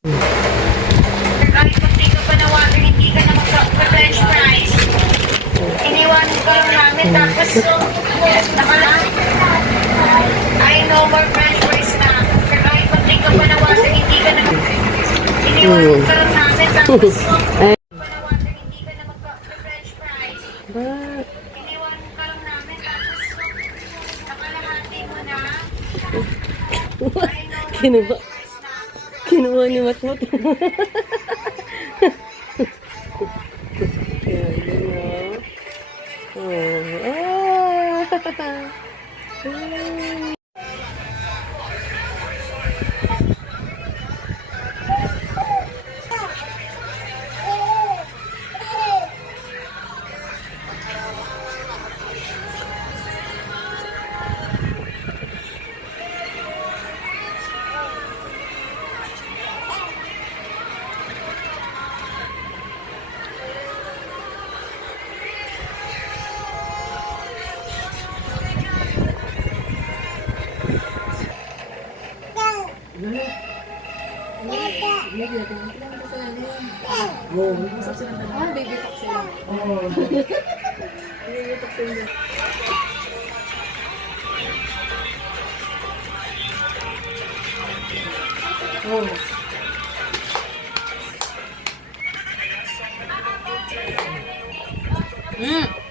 Kahit hindi ka panawagan, hindi ka na mag-French fries. Iniwanan ka lang namin, tapos nakalang. I know more French fries na. Kahit hindi ka panawagan, hindi ka na iniwanan ka lang namin, tapos panawagan, hindi ka na mag-French fries. Iniwanan ka lang namin, tapos nakalahati mo na. Kinuha. Kinuha ni Matmot. Baby talk sila. Baby talk sila.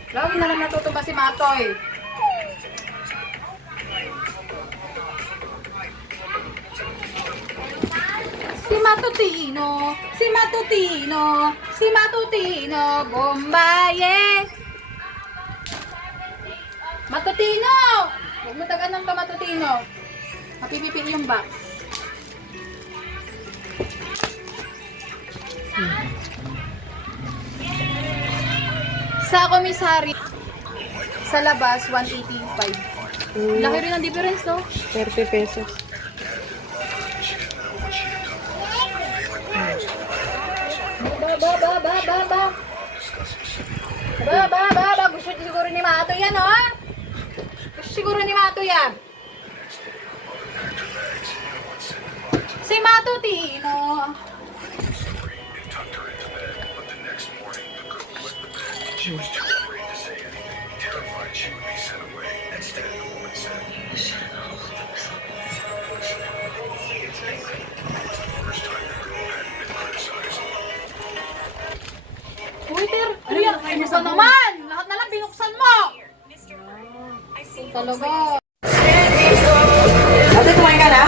Lagi na lang natutumba si Matoy. Si Matutino, Bombaye. Matutino! Huwag mo tagan ng Matutino. Mapipipil yung box. Sa komisari, sa labas, 185. Laki rin ang difference, no? 30 pesos. Ba. Gusto siguro ni Mato yan, oh. Gusto siguro ni Mato yan. Si Matutino. She was too afraid to say anything, terrified she would be sent away. Instead, the woman said, "Shut up." It's the first time the girl hadn't been criticized. Twitter, Rian, binuksan naman! Lahat na lang binuksan mo! Talaga. Ate, kumain ka na?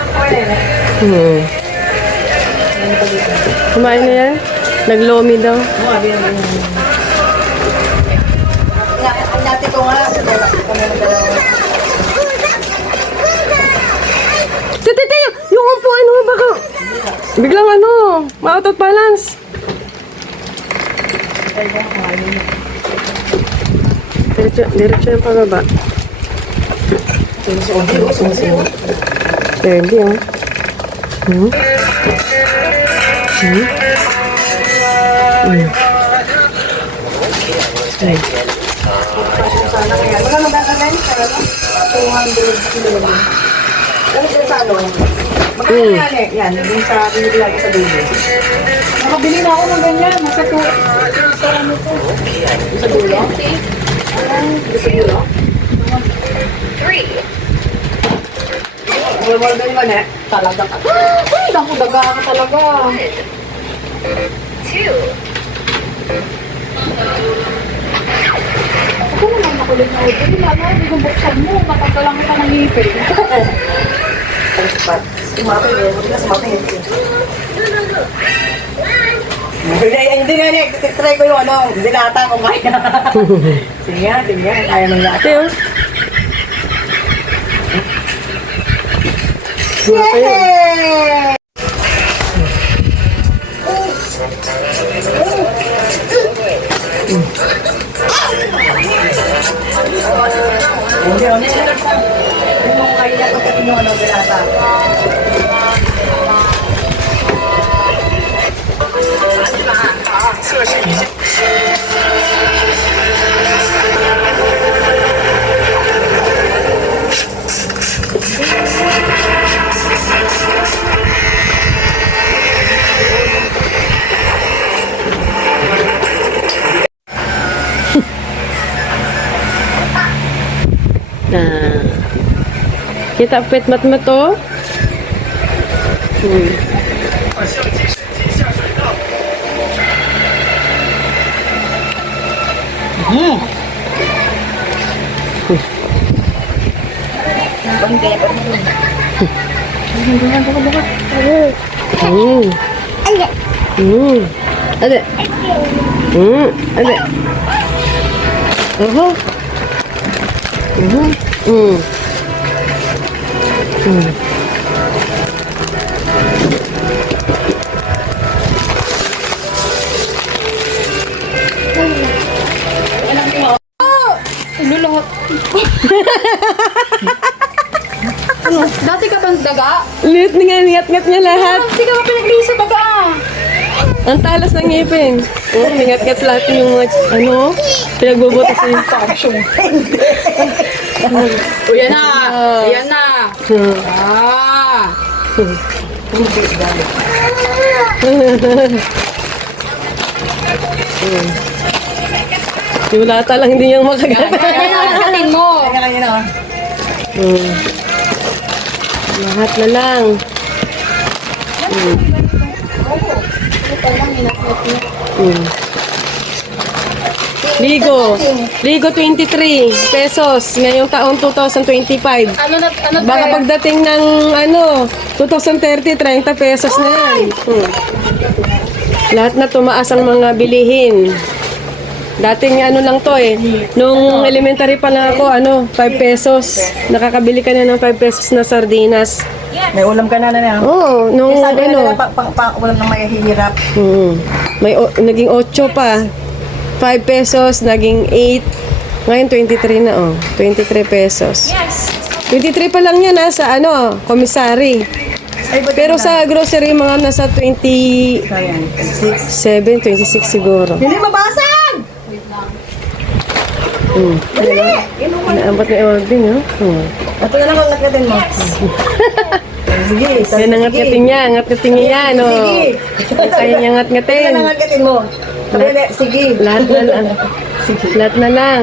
Kumain na yan? Naglomi daw. Ang dati ko nga, sa dalawa kami ng dalawa. Tete, yung upuan mo baka biglang ma-out of balance. Diretso yung pababa. Pwede, oh. Sana kaya. Magkano ba ka rin? 200 kilo. Ano dyan sa ano? Magkano yan eh? Yan, yung sa binili lagi sa dulo. Nakabili na ako ng ganyan. Nasa to. Sa ano to? Sa dulo? Sa dulo? 3. Wala ganyan ba na? Talaga ka. Ay, naku, daga ka talaga. 2. Ako naman nakulit na order. Lalo, hindi kong buksan mo. Matanggal lang kita ng ngipin. Ang sapat. Sumatay eh. Huwag na sumatay. Hindi nga niya. Try ko yung dilata ko kaya. Sige nga. Kaya nang lata. Ate, oh. Yay! Hindi, yung kaya pagkatin yung dilata. Kita pet mat oh. Hmm. 把相机伸进下水道。 Hmm. Hmm. Ada. Hmm. Ada. Oho. Hmm. Hmm. Lulot. Ano? Dati ka bang daga? Liit nga, ngat-ngat niya lahat. Hindi ka ba pinagliso daga? Ang talas ng ngipin. Oh, ngat-ngat lahat yung mga, ano, pinagbubutas niya. O yan na. Ayan na. Ah. Yung lata lang hindi niya makagat. Ayan na. Katin mo. Kaya lang yun ah. Hmm. Lahat na lang. Hmm. Hmm. Ligo 23 pesos ngayong taong 2025. Ano Baka pagdating ng 2030, 30 pesos na yan. Hmm. Lahat na tumaas ang mga bilihin. Dating lang to nung elementary pa lang ako, 5 pesos. Nakakabili ka na ng 5 pesos na sardinas. May ulam ka na na. Oo, nung Sabi na ulam ng may hirap. naging 8 pa. 5 pesos, naging 8. Ngayon 23 na 23 pesos. Yes. 23 pa lang yan sa commissary. Pero sa grocery mga nasa 27, Ayan. 26 siguro. Hindi mabasag! Naabot ni Alvin, no? Ito na lang ang ngatgatin mo. Sige. Yan ang ngat-ngatin niya, ngat-ngatin niya yan, no? Kaya niya Ito ngat-ngatin. na lang ang ngatgatin mo. Sabi na, sige. Lahat na lang. Lahat na lang.